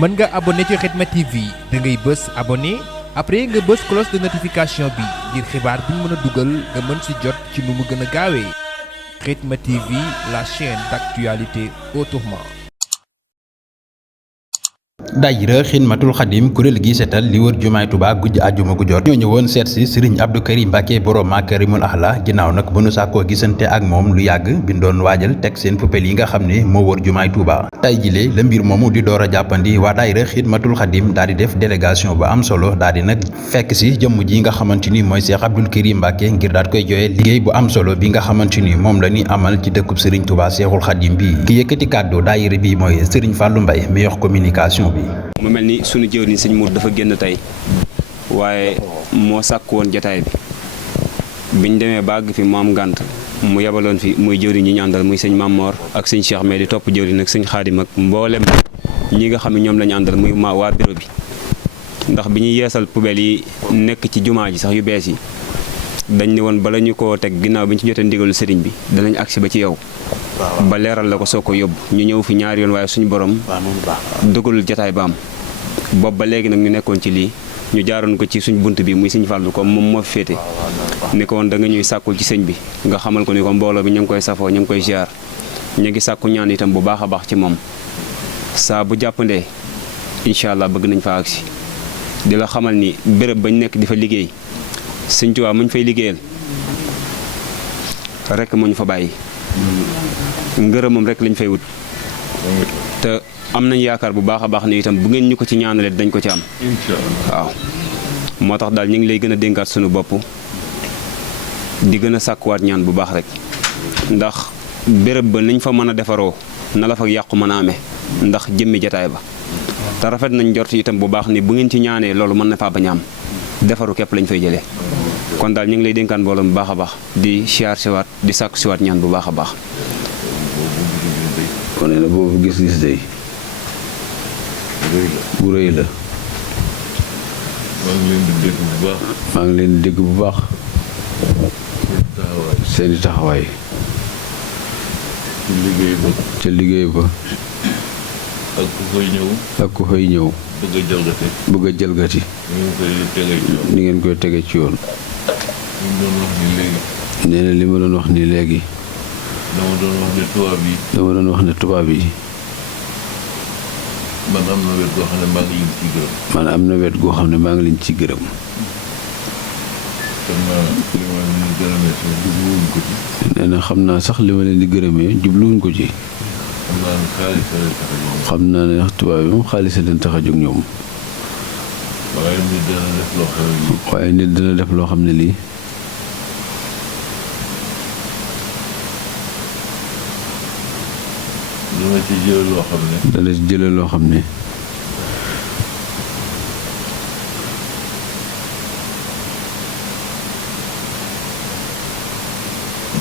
mën nga abonné ci Khidma TV da ngay bës abonné après nga bës cloche de notification bi ngir xibaar bu ñu mën a dugal nga mën ci jot ci nu mu gën a gaawee Khidma TV, la chaîne d'actualité autrement. daayira Xidmatul Xadim kuréel gi seetal li wër jumaay Tuubaa guddi àjjuma gu jot ñoo ñëwoon seet si Serigne Abdou Karim Mbacke borom Makarimul Axlaa ginnaaw nag bu nu sàkkoo gisante ak moom lu yàgg bi doon waajal teg seen poubelle yi nga xam ne moo wër jumaay Tuubaa tay jile la mbir moomu di door a jàppandi waa daayira Xidmatul Xadim daal di def délégation bu am solo daal di nag fekk si jëmm ji nga xamante ni mooy Cheikh Abdou Karim Mbacke ngir daal koy joxe liggéey bu am solo bi nga xamante ni moom la ñuy amal ci dëkkub Serigne Touba Cheikhul Khadim bi ki yëkkati kàddu daayira bi mooy Serigne Fallou Mbaye mi yor communication bi. mu mel ni sunu jëwriñ sëñ Mour dafa génn tey waaye moo sàkk woon jataay bi biñ demee ba àgg fi mu am gànt mu yebaloon fi muy jëwriñ ñi ñu àndal muy sëñ Mamor ak sëñ Cheikh mais di topp jëwriñ ak sëñ Xaadim ak mboolem ñi nga xam ne ñoom la ñu àndal muy waa bureau bi ndax bi ñuy yeesal poubelle yi nekk ci jumaa ji sax yu bees yi dañ ne woon bala ñu ko teg ginnaaw bi ñu ci jotee ndigalu sëriñ bi danañ agsi ba ci yow ba leeral la ko soo ko yóbbu ñu ñëw fi ñaari yoon waaye suñu borom dugalul jataay ba am boobu ba léegi nag ñu nekkoon ci lii ñu jaaroon ko ci suñ bunt bi muy sëñ Fallu comme moom moo fi féete ni ko woon da nga ñuy sàkkul ci sëñ bi nga xamal ko ni ko mbooloo bi ñu ngi koy safoo ñu ngi koy ziar ñu ngi sàkku ñaan itam bu baax a baax ci moom saa bu jàppandee incha allah bëgg nañ fa agsi di la xamal ni béréb bañ nekk di fa liggéey sëñ Tuubaa muñ fay liggéeyal rek moo ñu fa bàyyi ngërëmam rek lañ fay wut te am nañ yaakaar bu baax a baax ni itam bu ngeen ñu ko ci ñaanalee dañ ko ci am waaw moo tax daal ñu ngi lay gën a dénkaat suñu bopp di gën a sàkkuwaat ñaan bu baax rek ndax béréb ba nañ fa mën a defaroo na la fa yàqu mën a amee ndax jëmmi jataay ba te rafet nañ jort itam bu baax ni bu ngeen ci ñaanee loolu mën na faa bañ a am defaru képp lañ fay jëlee kon daal ñu ngi lay dénkaan mbooloo bu baax a baax di siyaar siwaat di sàkku siwaat ñaan bu baax a baax. kon nee na boobu gis-gis day bu rëy la. maa ngi leen di dégg bu baax. maa ngi leen di dégg bu baax. seeni taxawaay. ci liggéey ba. ca liggéey ba. ak ku fay ñëw. ak ku fay ñëw. bëgg a jalgati. bëgg a jalgati. ni ngeen koy tege ci yoon. nee na li ma doon wax ni léegi. dama doon wax ne tubaab yi. dama doon wax ne tubaab yi. man am na wet goo xam ne maa ngi leen ci gërëm. man am na wet goo xam ne maa ngi leen ci gërëm. xam naa li ma leen di gërëmee sax jubluwuñ ko ci. nee na xam naa sax li ma leen di gërëmee jubluwuñ ko ci. xam naa ne xaalis a leen tax a jóg. xam naa ne tubaab yi moom xaalis a leen tax a jóg ñoom. waaye nit dana def loo xam ne lii. waaye nit dana def loo xam ne lii. dana ci jële loo xam ne. dana ci jële loo xam ne.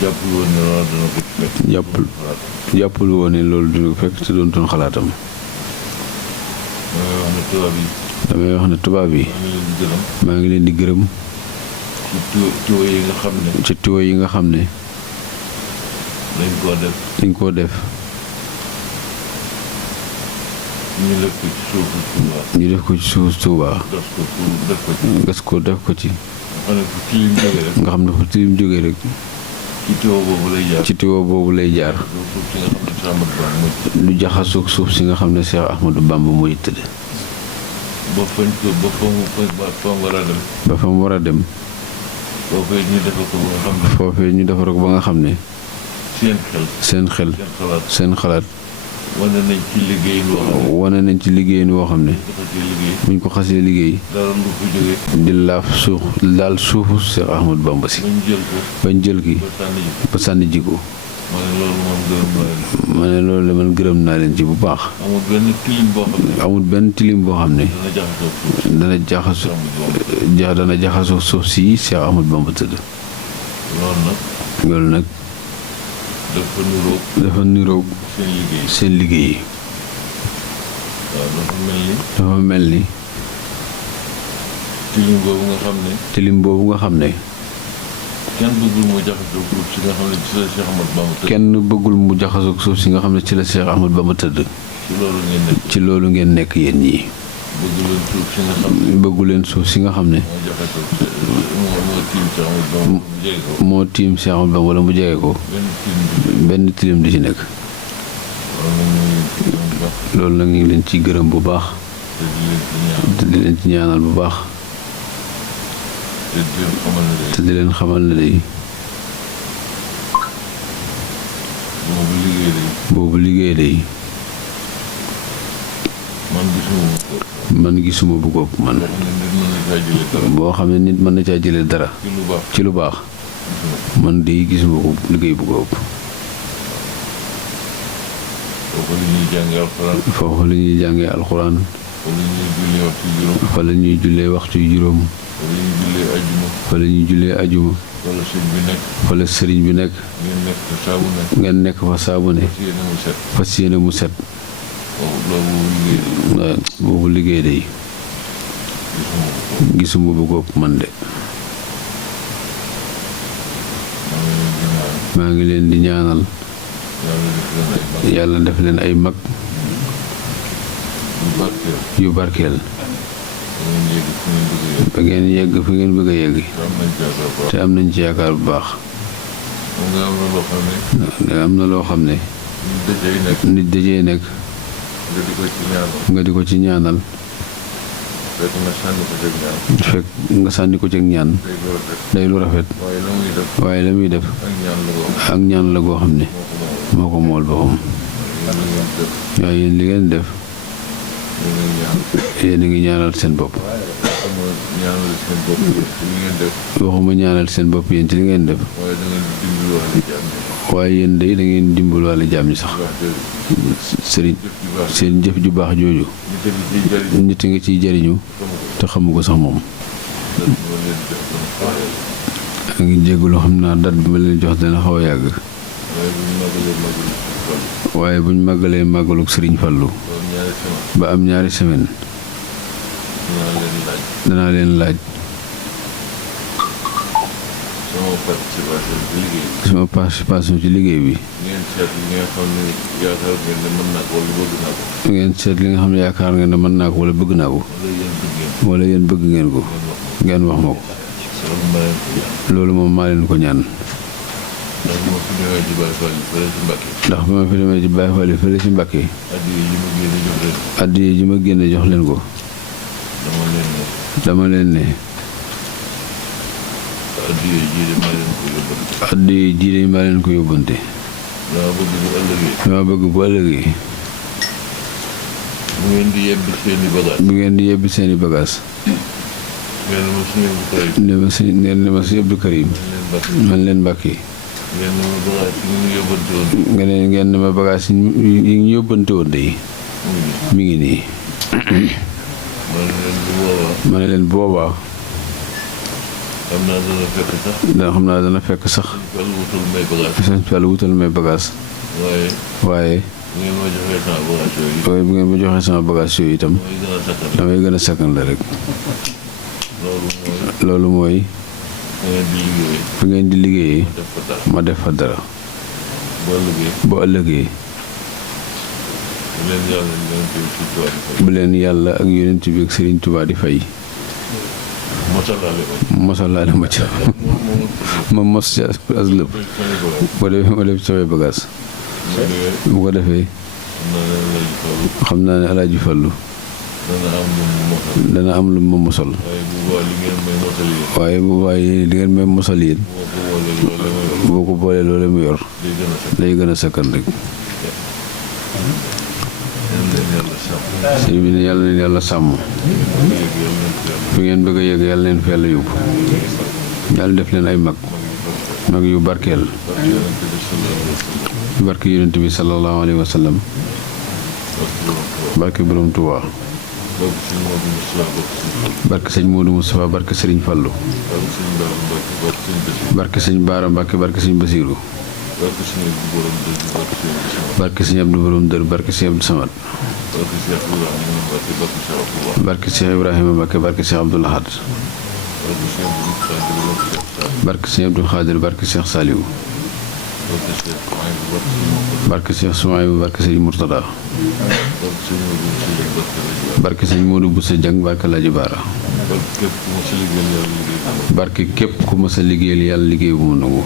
jàppul woon ne loolu dana ko fekk. jàppul woon ne loolu dina ko fekk te doon toon xalaatam. damay wax ne tubaab yi. damay wax ne tubaab yi. maa ngi leen di gërëm. maa ngi leen di gërëm. ci tuwo yi nga xam ne. ci tuwo yi nga xam ne. dañ koo def. dañ koo def. ñu def ko ci suufu Tuuba. ñu def ko ci suufu Tuuba. gas ko def ko ci. nga xam ne fu tilim jógee rek. nga xam ne fu tilim jógee rek. ci tiwo boobu lay jaar. ci tiwo boobu lay jaar. lu jaxasoog suuf si nga xam ne Cheikh Ahmadou Bamba mooy tëdd. ba fañ ko ba fa mu war a dem. ba fa mu war a dem. foofee ñu defar ko ba nga xam ne. foofee ñu defar ko ba nga xam ne. seen xel. seen xalaat. wane nañ ci liggéey woo xam ne. wane nañ ci liggéey woo xam ne. buñ ko xasee liggéey. dara lu fi jógee. di laaf suuf laal suufu Cheikh Ahmadou Bamba si. bañ jël ki ba sànni ji ko. ma ne loolu man gërëm naa leen ci bu baax. amul benn tilim boo xam ne. amul benn tilim boo xam ne. dana jaxasoo suuf si Cheikh Ahmadou Bamba tëdd. loolu nag. dafa niroog. seen liggéey. dafa mel ni. tilim boobu nga xam ne. tilim boobu nga xam ne. kenn bëggul mu jaxasoo suuf si nga xam ne ci la Cheikh Ahmadou Bamba tëdd. kenn bëggul mu jaxasoo suuf si nga xam ne ci la Cheikh Ahmadou Bamba tëdd. ci loolu ngeen nekk yéen ñii bëggu leen suuf si nga xam ne moo tiim Cheikh Ahmadou Bamba wala mu jege ko benn tilim di ci nekk loolu nag ñu ngi leen ci gërëm bu baax te di leen ci ñaanal bu baax te di leen xamal ne day boobu liggéey day man gisuma bu ko man boo xam ne nit mën na caa jëlee dara ci lu baax man day gisuma ko liggéey bu ko ëpp foofu la ñuy jàngee alxuraan fa la ñuy jullee waxtu yu juróom fa la ñuy jullee ajuma fa la sëriñ bi nekk ngeen nekk fa saabu ne fas yéene mu set boobu liggéey day gisuma bu ko ëpp man de maa ngi leen di ñaanal yàlla def leen ay mag yu barkeel ba ngeen yegg fi ngeen bëgg a yegg te am nañ ci yaakaar bu baax am na loo xam ne nit dajee nekk nga di ko ci ñaanal fekk nga sànni ko ci ñaan day lu rafet waaye la muy def ak ñaan la goo xam ne moo ko mool boppam waaye yéen li ngeen def yéen a ngi ñaanal seen bopp waxuma ñaanal seen bopp yéen ci li ngeen def waaye yéen day da ngeen dimbalwaale jaam ñi sax sëriñ seen jëf ju baax jooju nit nga ciy jariñu te xamu ko sax moom a ngi jéggulu xam naa dat bi ma leen jox dana xaw a yàgg waaye buñ màggalee màggaluk sëriñ Fallu ba am ñaari semaine danaa leen laaj sama participation ci liggéey bi ngeen seet li nga xam ne yaakaar ngeen ne mën naa ko wala bëgg naa ko wala yéen bëgg ngeen ko ngeen wax ma ko loolu moom maa leen ko ñaan ndax bi ma fi demee ci Baye Fall fële ci Mbàkke addiya ji ma génne jox leen ko dama leen ne addiya ji de maa leen ko yóbbante dama bëgg bu ëllëgee bu ngeen di yebbi seeni bagage ne ma si Abdou Karim man leen Mbàkke ngeen ne ma bagage yi ñu yóbbante woon de mi ngi nii ma ne leen boobaa xam naa dana fekk sax sëñ Fall wutal may bagage waaye bu ngeen ma joxee sama bagage yooyu itam damay gën a sakkan la rek loolu mooy fi ngeen di liggéeyee ma def fa dara bu ëllëgee bu leen yàlla ak yonent bi ak Sëriñ Tuubaa di fay mosalaale ma ca ma mos ci as lëpp ma def samay bagage bu ko defee xam naa ne Alaaji Fallu dana am lu ma mosal waaye bu waaye li ngeen may mosal yéen boo ko boolee loole mu yor day gën a sakkan rek sëñ bi ne yàlla leen yàlla sàmm fi ngeen bëgg a yegg yàlla leen fi yàlla yóbbu yàlla def leen ay mag yu barkeel barke yonent bi sallallahu alayhi wa sallam barke borom Tuubaa barke sëñ Modou Moustapha barke Sëriñ Fallu barke sëñ Baara Mbàkke barke sëñ Basiiru barke sëñ Abdou Borom Dër barke sëñ Abdou Samad barke Cheikh Ibrahima Mbàkke barke Cheikh Abdoul Ahad barke sëñ Abdou Khadir barke Cheikh Saliou barke Cheikh Soumaïbou barke sëñ Mourtada barke sëñ Modou Boussa Dieng barke Laaji Baara barke képp ku ma sa liggéeyal yàlla liggéey bu mu nangu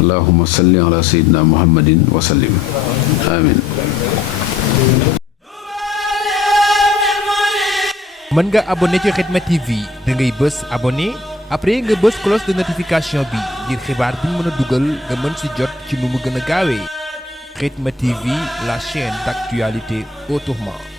allahumma salli ala sayyidina muhammadin wa sallim amin. mën nga abonné ci Khidma TV da ngay bës abonné après nga bës cloche de notification bi ngir xibaar bu ñu mën a dugal nga mën ci jot ci nu mu gën a gaawee Khidma TV, la chaîne d'actualité autrement.